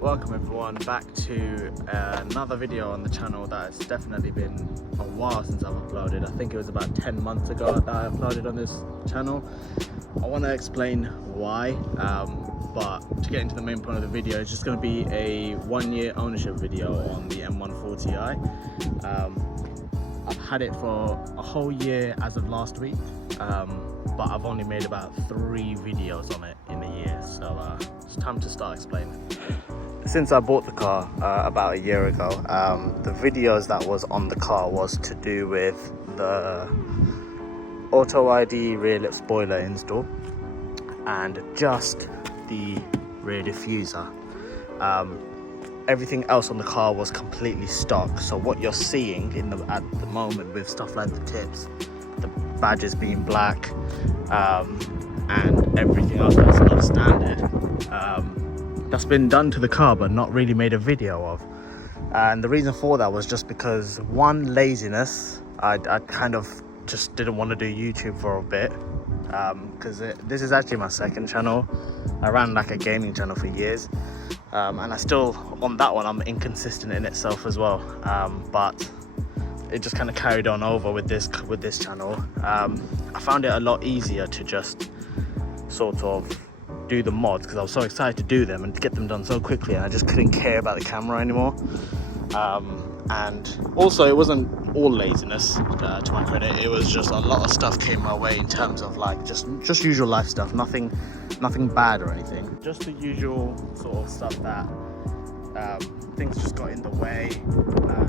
Welcome everyone back to another video on the channel that's definitely been a while since I've uploaded. I think it was about 10 months ago that I uploaded on this channel. I want to explain why, but to get into the main point of the video, it's just going to be a 1-year ownership video on the M140i. I've had it for a whole year as of last week, but I've only made about 3 videos on it in a year, so it's time to start explaining. Since I bought the car about a year ago, the videos that was on the car was to do with the auto ID rear lip spoiler install and just the rear diffuser. Everything else on the car was completely stock, so what you're seeing at the moment with stuff like the tips, the badges being black, and everything else that's not standard, that's been done to the car but not really made a video of. And the reason for that was just because, one, laziness. I kind of just didn't want to do YouTube for a bit, because this is actually my second channel. I ran like a gaming channel for years, and I still, on that one, I'm inconsistent in itself as well, but it just kind of carried on over with this channel. I found it a lot easier to just sort of do the mods because I was so excited to do them and to get them done so quickly, and I just couldn't care about the camera anymore. And also, it wasn't all laziness, to my credit. It was just a lot of stuff came my way in terms of like just usual life stuff, nothing bad or anything, just the usual sort of stuff that things just got in the way.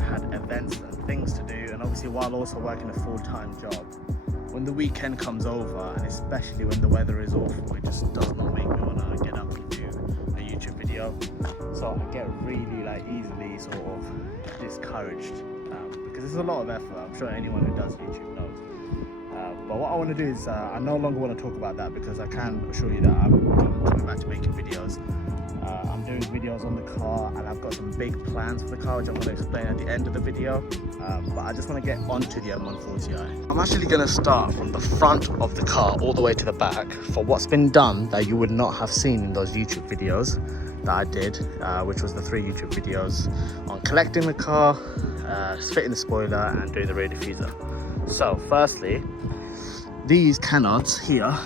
Had events and things to do, and obviously while also working a full-time job, when the weekend comes over, and especially when the weather is awful, it just does not make me want to get up and do a YouTube video. So I get really like easily sort of discouraged, because it's a lot of effort. I'm sure anyone who does YouTube knows. But what I want to do is, I no longer want to talk about that, because I can assure you that I'm coming back to making videos. I'm doing videos on the car, and I've got some big plans for the car which I'm going to explain at the end of the video. But I just want to get onto the M140i. I'm actually going to start from the front of the car all the way to the back for what's been done that you would not have seen in those YouTube videos that I did, which was the 3 YouTube videos on collecting the car, fitting the spoiler, and doing the rear diffuser. So firstly, these canards here,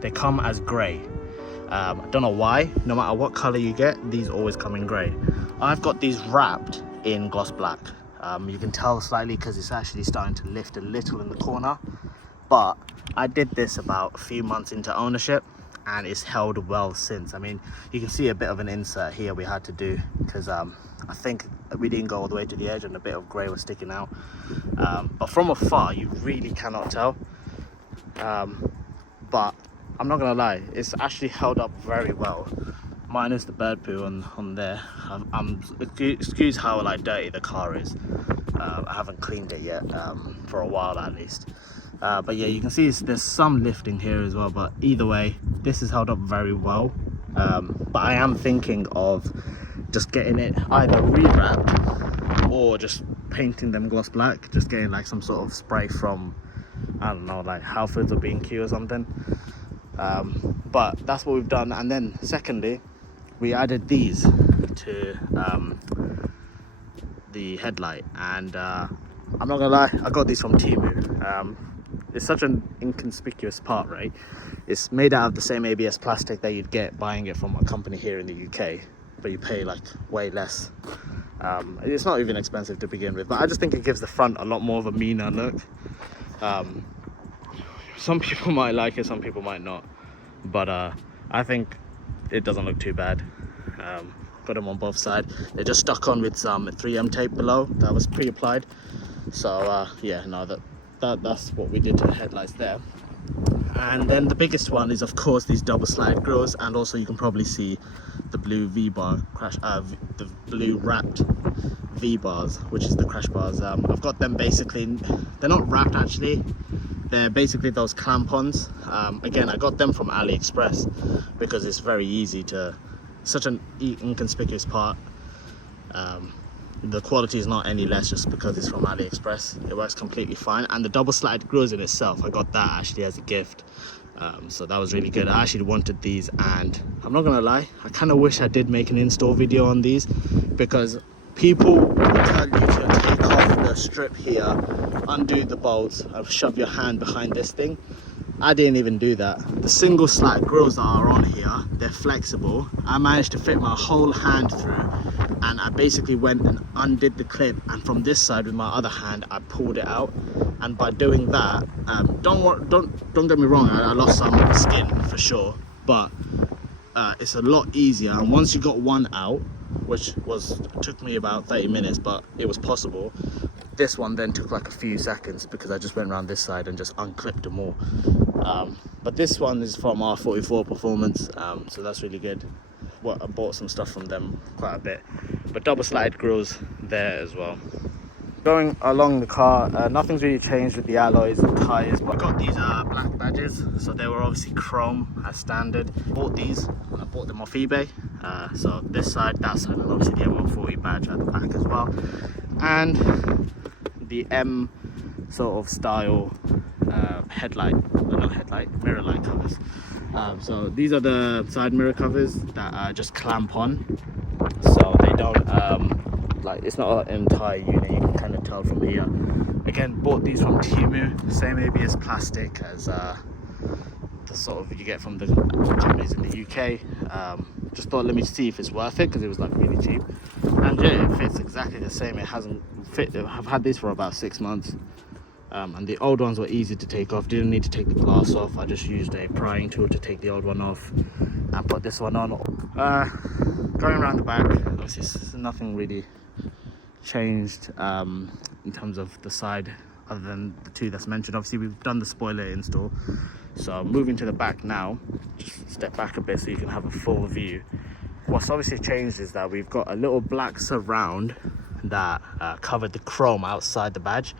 they come as grey. I don't know why. No matter what color you get, these always come in grey. I've got these wrapped in gloss black. You can tell slightly because it's actually starting to lift a little in the corner, but I did this about a few months into ownership, and it's held well since. I mean, you can see a bit of an insert here we had to do because I think we didn't go all the way to the edge and a bit of grey was sticking out, but from afar you really cannot tell. But I'm not gonna lie, it's actually held up very well, minus the bird poo on there. Excuse how like dirty the car is. I haven't cleaned it yet, for a while at least. But yeah, you can see there's some lifting here as well, but either way, this is held up very well. But I am thinking of just getting it either rewrapped or just painting them gloss black, just getting like some sort of spray from, I don't know, like Halfords or B&Q or something. But that's what we've done. And then secondly, we added these to the headlight, and I'm not gonna lie, I got these from Temu. It's such an inconspicuous part, right? It's made out of the same ABS plastic that you'd get buying it from a company here in the UK, but you pay like way less. It's not even expensive to begin with, but I just think it gives the front a lot more of a meaner look. Some people might like it, some people might not, but I think it doesn't look too bad. Got them on both sides. They're just stuck on with some 3M tape below that was pre-applied. So yeah, no, that's what we did to the headlights there. And then the biggest one is, of course, these double slide grills, and also you can probably see the blue V-bar crash, the blue wrapped V-bars, which is the crash bars. I've got them basically, they're not wrapped actually, they're basically those clamp-ons. Again, I got them from AliExpress because it's very easy to, such an inconspicuous part. The quality is not any less just because it's from AliExpress. It works completely fine. And the double slide grills in itself, I got that actually as a gift. So that was really good. I actually wanted these, and I'm not gonna lie, I kind of wish I did make an install video on these, because people will tell you to take off the strip here, undo the bolts, and shove your hand behind this thing. I didn't even do that. The single slat grills that are on here, they're flexible. I managed to fit my whole hand through, and I basically went and undid the clip, and from this side with my other hand I pulled it out. And by doing that, don't get me wrong, I lost some skin for sure, but it's a lot easier. And once you got one out, which took me about 30 minutes, but it was possible, this one then took like a few seconds because I just went around this side and just unclipped them all. But this one is from R44 Performance, so that's really good. I bought some stuff from them quite a bit, but double slatted grills there as well. Going along the car, nothing's really changed with the alloys and tyres, but I got these black badges, so they were obviously chrome as standard. Bought these, I bought them off eBay, so this side, that side, and obviously the M140 badge at the back as well, and the M sort of style mirror light covers. So these are the side mirror covers that just clamp on, so they don't like, it's not an entire unit, you can kind of tell from here. Again, bought these from Temu, same ABS plastic as the sort of you get from the companies in the UK. Just thought, let me see if it's worth it, because it was like really cheap, and yeah, it fits exactly the same. It hasn't fit. I've had these for about 6 months, and the old ones were easy to take off, didn't need to take the glass off. I just used a prying tool to take the old one off and put this one on. Going around the back, obviously nothing really changed in terms of the side other than the two that's mentioned. Obviously we've done the spoiler install, so moving to the back now, just step back a bit so you can have a full view. What's obviously changed is that we've got a little black surround that covered the chrome outside the badge.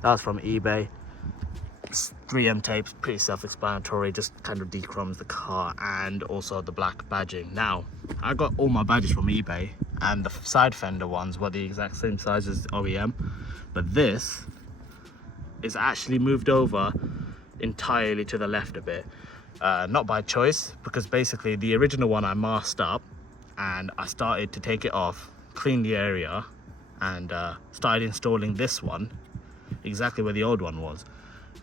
That was from eBay. It's 3M tapes, pretty self-explanatory, just kind of de-chromes the car, and also the black badging. Now, I got all my badges from eBay, and the side fender ones were the exact same size as OEM, but this is actually moved over entirely to the left a bit. Not by choice, because basically the original one I masked up, and I started to take it off, clean the area, and started installing this one exactly where the old one was.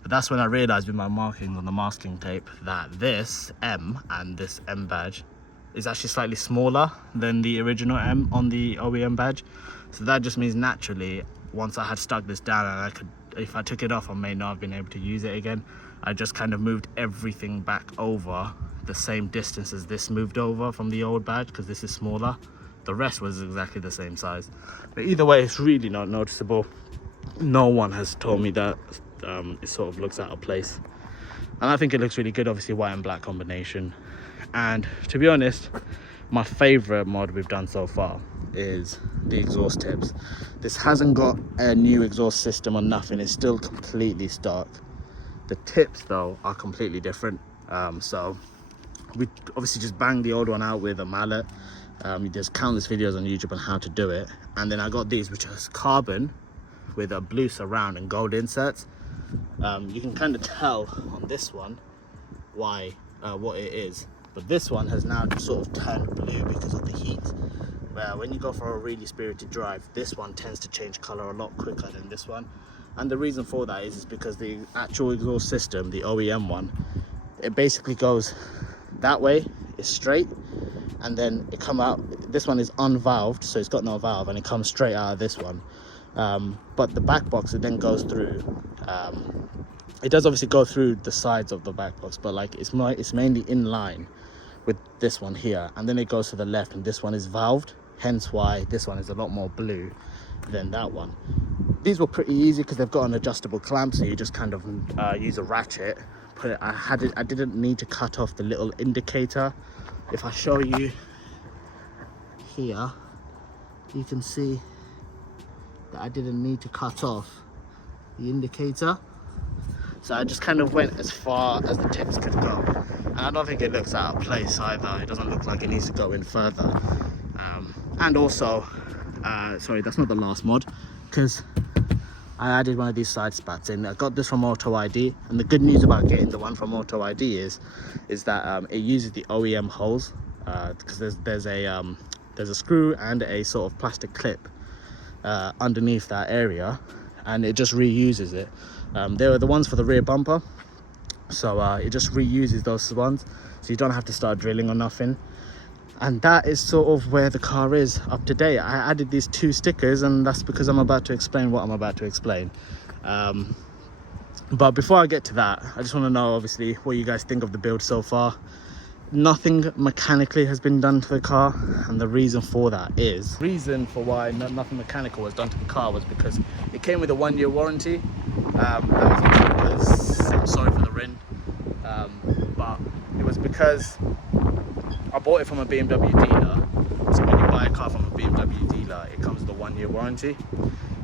But that's when I realized with my markings on the masking tape that this M and this M badge is actually slightly smaller than the original M on the OEM badge. So that just means naturally, once I had stuck this down, and I could, if I took it off, I may not have been able to use it again. I just kind of moved everything back over the same distance as this moved over from the old badge, because this is smaller. The rest was exactly the same size. But either way, it's really not noticeable. No one has told me that it sort of looks out of place, and I think it looks really good. Obviously white and black combination, and to be honest, my favorite mod we've done so far is the exhaust tips. This hasn't got a new exhaust system or nothing, it's still completely stock. The tips though are completely different. So we obviously just banged the old one out with a mallet. There's countless videos on YouTube on how to do it, and then I got these, which is carbon with a blue surround and gold inserts. You can kind of tell on this one why what it is, but this one has now sort of turned blue because of the heat. When you go for a really spirited drive, this one tends to change color a lot quicker than this one, and the reason for that is because the actual exhaust system, the OEM one, it basically goes that way, it's straight, and then it come out. This one is unvalved, so it's got no valve, and it comes straight out of this one. But the back box, it then goes through, it does obviously go through the sides of the back box, but like it's mainly in line with this one here, and then it goes to the left, and this one is valved, hence why this one is a lot more blue than that one. These were pretty easy because they've got an adjustable clamp, so you just kind of use a ratchet, put it. I didn't need to cut off the little indicator. If I show you here, you can see that I didn't need to cut off the indicator, so I just kind of went as far as the tips could go, and I don't think it looks out of place either. It doesn't look like it needs to go in further. And also sorry, that's not the last mod, because I added one of these side spats in. I got this from Auto ID, and the good news about getting the one from Auto ID is that it uses the OEM holes, because there's a screw and a sort of plastic clip underneath that area, and it just reuses it. They were the ones for the rear bumper, so it just reuses those ones, so you don't have to start drilling or nothing. And that is sort of where the car is up to date. I added these 2 stickers, and that's because I'm about to explain what I'm about to explain. But before I get to that, I just want to know, obviously, what you guys think of the build so far. Nothing mechanically has been done to the car, and the reason for that is, reason for why nothing mechanical was done to the car was because it came with a 1-year warranty. That was actually because, I'm sorry for the ring, but it was because I bought it from a BMW dealer. So when you buy a car from a BMW dealer, it comes with a 1-year warranty.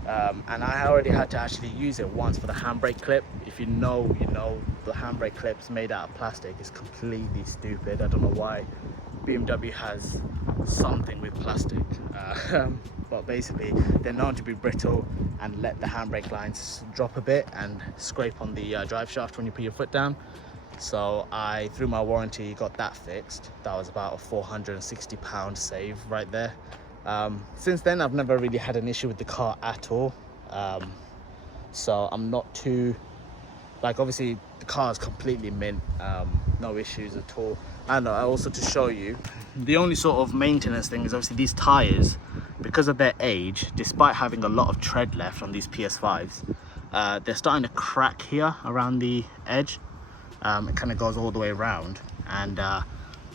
And I already had to actually use it once for the handbrake clip. If you know, you know, the handbrake clip's made out of plastic. It's completely stupid. I don't know why BMW has something with plastic. But basically, they're known to be brittle and let the handbrake lines drop a bit and scrape on the drive shaft when you put your foot down. So I, through my warranty, got that fixed. That was about a £460 save right there. Since then, I've never really had an issue with the car at all. So I'm not too, like, obviously the car is completely mint, no issues at all. And also to show you, the only sort of maintenance thing is obviously these tires, because of their age, despite having a lot of tread left on these PS5s, they're starting to crack here around the edge. It kind of goes all the way around, and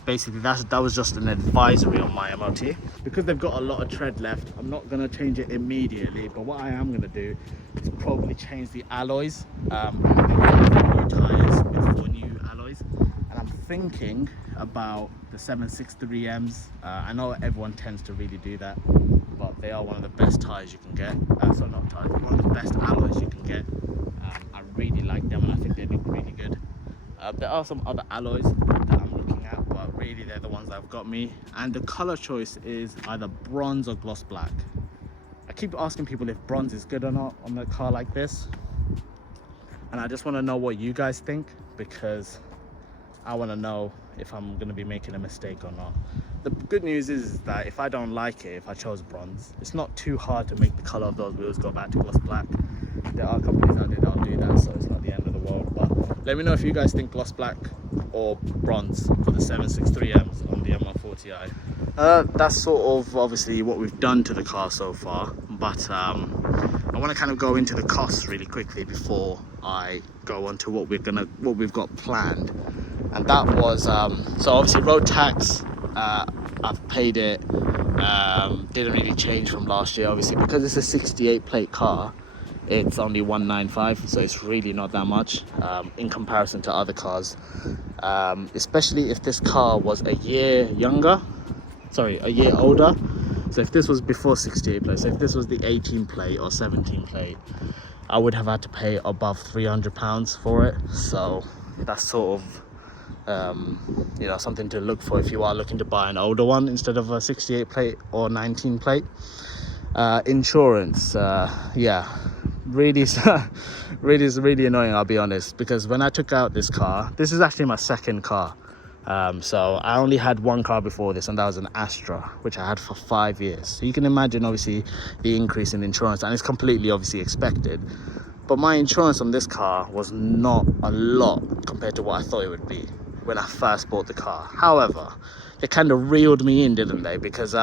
basically that was just an advisory on my MOT. Because they've got a lot of tread left, I'm not going to change it immediately, but what I am going to do is probably change the alloys, and new tires with 4 new alloys. And I'm thinking about the 763Ms. I know everyone tends to really do that, but they are one of the best tires you can get. So not tires, one of the best alloys you can get. I really like them, and I think they look really good. There are some other alloys that I'm looking at, but really they're the ones that have got me. And the color choice is either bronze or gloss black. I keep asking people if bronze is good or not on a car like this, and I just want to know what you guys think, because I want to know if I'm going to be making a mistake or not. The good news is that if I don't like it, if I chose bronze, it's not too hard to make the color of those wheels go back to gloss black. There are companies out there that'll do that, so it's not the end of the world. But let me know if you guys think gloss black or bronze for the 763Ms on the M140i. That's sort of obviously what we've done to the car so far, but I want to kind of go into the costs really quickly before I go on to what we've got planned. And that was so obviously road tax, I've paid it. Didn't really change from last year, obviously, because it's a 68 plate car. It's only 195, so it's really not that much in comparison to other cars, especially if this car was a year older. So if this was before 68 plate, so if this was the 18 plate or 17 plate, I would have had to pay above £300 for it. So that's sort of you know, something to look for if you are looking to buy an older one instead of a 68 plate or 19 plate. Insurance, yeah, really really annoying, I'll be honest, because when I took out this car, this is actually my second car. So I only had one car before this, and that was an Astra, which I had for 5 years. So you can imagine obviously the increase in insurance, and it's completely obviously expected. But my insurance on this car was not a lot compared to what I thought it would be when I first bought the car. However, they kind of reeled me in, didn't they? Because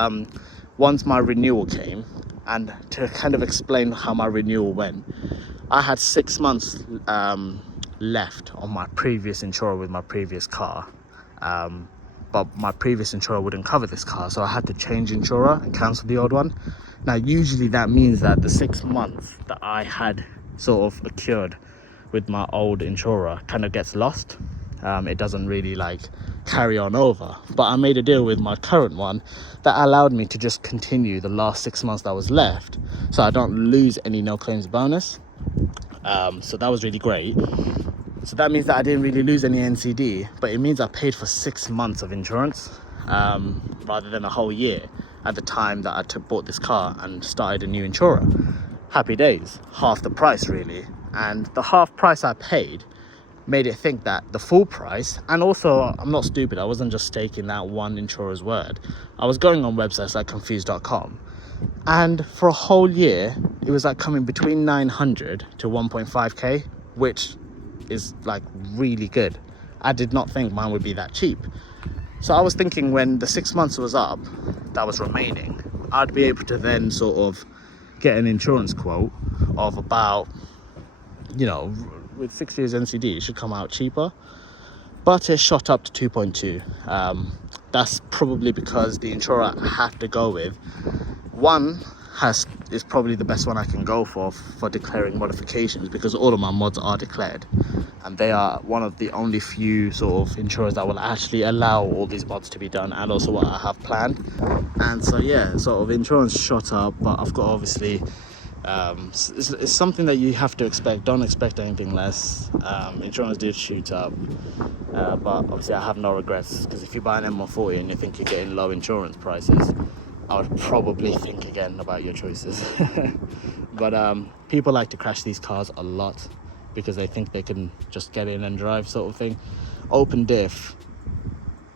once my renewal came, and to kind of explain how my renewal went, I had 6 months left on my previous insurer with my previous car, but my previous insurer wouldn't cover this car, so I had to change insurer and cancel the old one. Now usually that means that the 6 months that I had sort of accrued with my old insurer kind of gets lost. It doesn't really like carry on over, but I made a deal with my current one that allowed me to just continue the last 6 months that was left, so I don't lose any no claims bonus. So that was really great. So that means that I didn't really lose any NCD, but it means I paid for 6 months of insurance rather than a whole year at the time that I bought this car and started a new insurer. happy days, half the price really. And the half price I paid made it think that the full price, and also I'm not stupid, I wasn't just taking that one insurer's word. I was going on websites like confused.com, and for a whole year it was like coming between 900 to 1.5k, which is like really good. I did not think mine would be that cheap. So I was thinking when the 6 months was up that was remaining, I'd be able to then sort of get an insurance quote of about, you know, with 6 years NCD, it should come out cheaper. But it shot up to 2.2. That's probably because the insurer I have to go with, one is probably the best one I can go for declaring modifications, because all of my mods are declared, and they are one of the only few sort of insurers that will actually allow all these mods to be done, and also what I have planned. And so yeah, sort of insurance shot up, but I've got obviously it's something that you have to expect. Don't expect anything less. Insurance did shoot up, but obviously I have no regrets, because if you buy an M140 and you think you're getting low insurance prices, I would probably think again about your choices. But people like to crash these cars a lot because they think they can just get in and drive, sort of thing. Open diff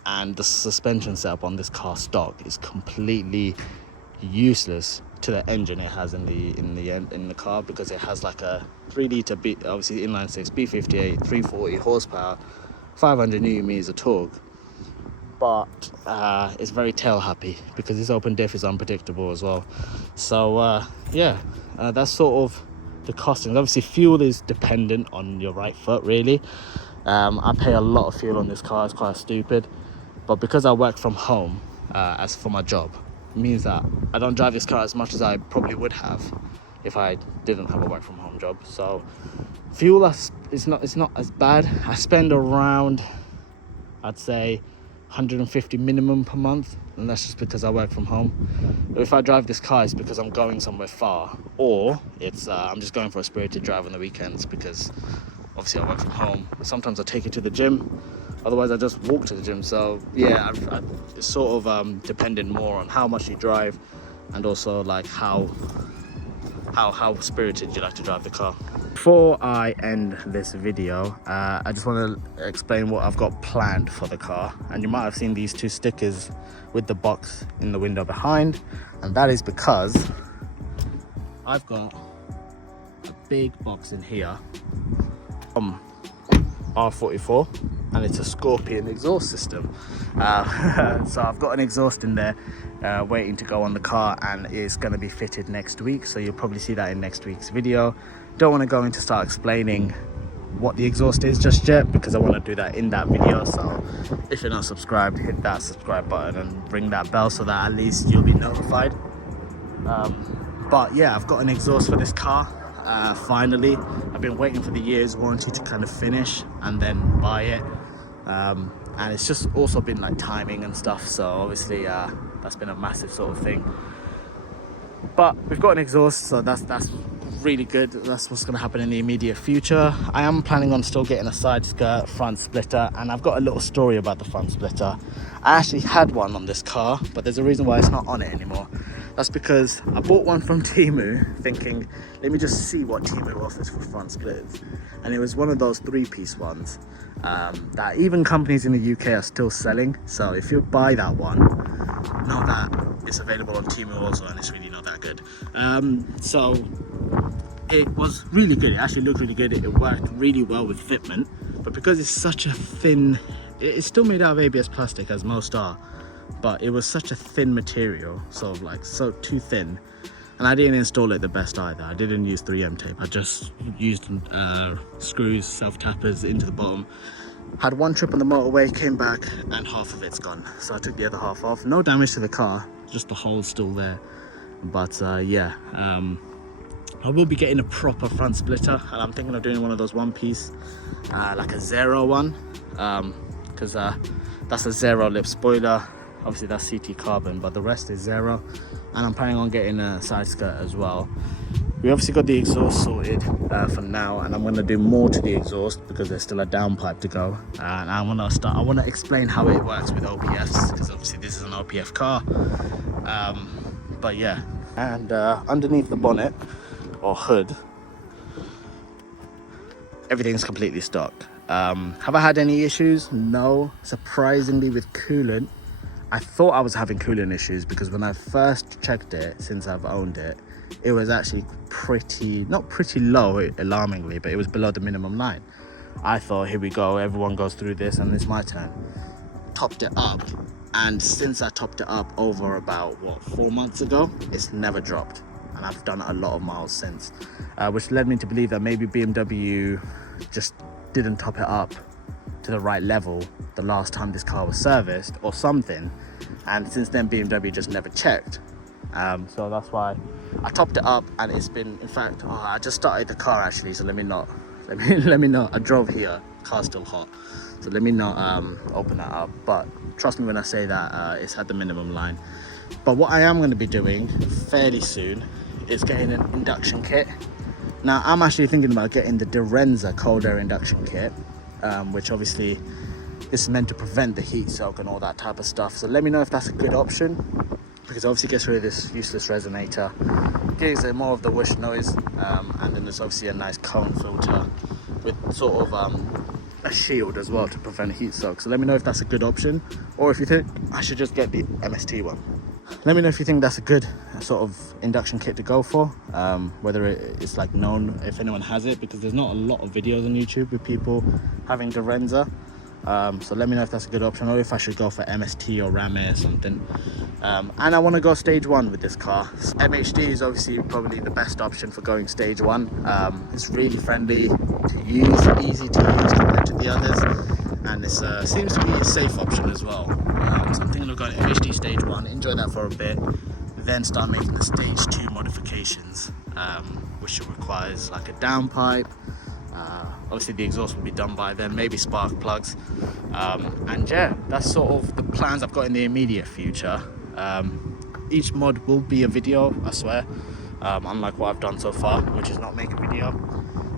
and the suspension setup on this car stock is completely useless to the engine it has in the car, because it has like a 3 litre obviously inline 6 B58, 340 horsepower, 500 newton meters of torque, but it's very tail happy because this open diff is unpredictable as well. So yeah, that's sort of the costings. Obviously fuel is dependent on your right foot really. I pay a lot of fuel on this car, it's quite stupid, but because I work from home as for my job, means that I don't drive this car as much as I probably would have if I didn't have a work from home job. So fuel it's not as bad. I spend around, I'd say, 150 minimum per month, and that's just because I work from home. But if I drive this car, it's because I'm going somewhere far, or it's I'm just going for a spirited drive on the weekends, because obviously I work from home. Sometimes I take it to the gym, otherwise I just walk to the gym. So yeah, it's sort of dependent more on how much you drive, and also like how spirited you like to drive the car. Before I end this video, I just want to explain what I've got planned for the car. And you might have seen these two stickers with the box in the window behind, and that is because I've got a big box in here from R44, and it's a Scorpion exhaust system. So I've got an exhaust in there waiting to go on the car, and it's going to be fitted next week, so you'll probably see that in next week's video. Don't want to go into start explaining what the exhaust is just yet, because I want to do that in that video. So if you're not subscribed, hit that subscribe button and ring that bell so that at least you'll be notified. But yeah, I've got an exhaust for this car. Finally, I've been waiting for the year's warranty to kind of finish and then buy it, and it's just also been like timing and stuff, so obviously that's been a massive sort of thing. But we've got an exhaust, so that's really good. That's what's going to happen in the immediate future. I am planning on still getting a side skirt, front splitter, and I've got a little story about the front splitter. I actually had one on this car, but there's a reason why it's not on it anymore. That's because I bought one from Temu thinking, let me just see what Temu offers for front splitters. And it was one of those 3-piece ones that even companies in the UK are still selling. So if you buy that one, know that it's available on Temu also, and it's really not that good. So it was really good. It actually looked really good. It worked really well with fitment, but because it's such a thin, it's still made out of ABS plastic as most are, but it was such a thin material, sort of like so too thin, and I didn't install it the best either. I didn't use 3M tape. I just used screws, self-tappers into the bottom. Had one trip on the motorway, came back, and half of it's gone. So I took the other half off. No damage to the car, just the hole's still there. But yeah, I will be getting a proper front splitter, and I'm thinking of doing one of those one-piece, like a zero one, because that's a zero lip spoiler. Obviously that's CT carbon, but the rest is zero, and I'm planning on getting a side skirt as well. We obviously got the exhaust sorted for now, and I'm going to do more to the exhaust because there's still a downpipe to go, and I want to explain how it works with OPFs, because obviously this is an OPF car. But yeah, and underneath the bonnet or hood, everything's completely stock. Have I had any issues? No. Surprisingly, with coolant, I thought I was having coolant issues because when I first checked it, since I've owned it, it was actually not pretty low, alarmingly, but it was below the minimum line. I thought, here we go, everyone goes through this and it's my turn. Topped it up, and since I topped it up over about, 4 months ago, it's never dropped. And I've done a lot of miles since, which led me to believe that maybe BMW just didn't top it up to the right level the last time this car was serviced or something, and since then BMW just never checked. So that's why I topped it up, and it's been, in fact, I just started the car actually, so let me not, I drove here, car's still hot, so let me not open that up, but trust me when I say that it's had the minimum line. But what I am going to be doing fairly soon is getting an induction kit. Now I'm actually thinking about getting the Direnza cold air induction kit, which obviously this is meant to prevent the heat soak and all that type of stuff. So let me know if that's a good option, because it obviously gets rid of this useless resonator, gives it more of the whoosh noise, and then there's obviously a nice cone filter with sort of a shield as well to prevent heat soak. So let me know if that's a good option, or if you think I should just get the MST one. Let me know if you think that's a good sort of induction kit to go for, whether it's like known, if anyone has it, because there's not a lot of videos on YouTube with people having Direnza. So let me know if that's a good option, or if I should go for MST or Ram Air or something. And I want to go stage 1 with this car. MHD is obviously probably the best option for going stage 1. It's really friendly to use, easy to use compared to the others, and it seems to be a safe option as well. So I'm thinking of going MHD stage 1, enjoy that for a bit, then start making the stage 2 modifications, which requires like a downpipe. Obviously the exhaust will be done by then, maybe spark plugs, and yeah, that's sort of the plans I've got in the immediate future. Each mod will be a video, I swear, unlike what I've done so far, which is not make a video.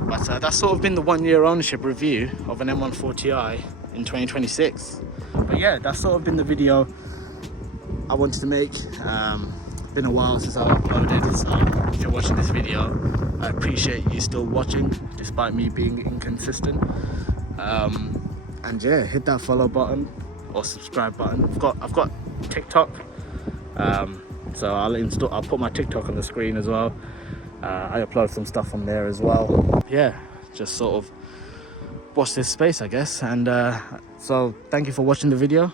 But that's sort of been the 1 year ownership review of an M140i in 2026. But yeah, that's sort of been the video I wanted to make. Been a while since I uploaded, so if you're watching this video, I appreciate you still watching despite me being inconsistent. And yeah, hit that follow button or subscribe button. I've got TikTok, so I'll put my TikTok on the screen as well. I upload some stuff on there as well. Yeah, just sort of watch this space, I guess. And so thank you for watching the video.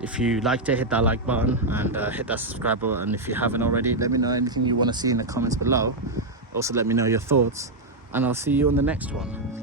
If you liked it, hit that like button, and hit that subscribe button if you haven't already. Let me know anything you want to see in the comments below. Also let me know your thoughts, and I'll see you on the next one.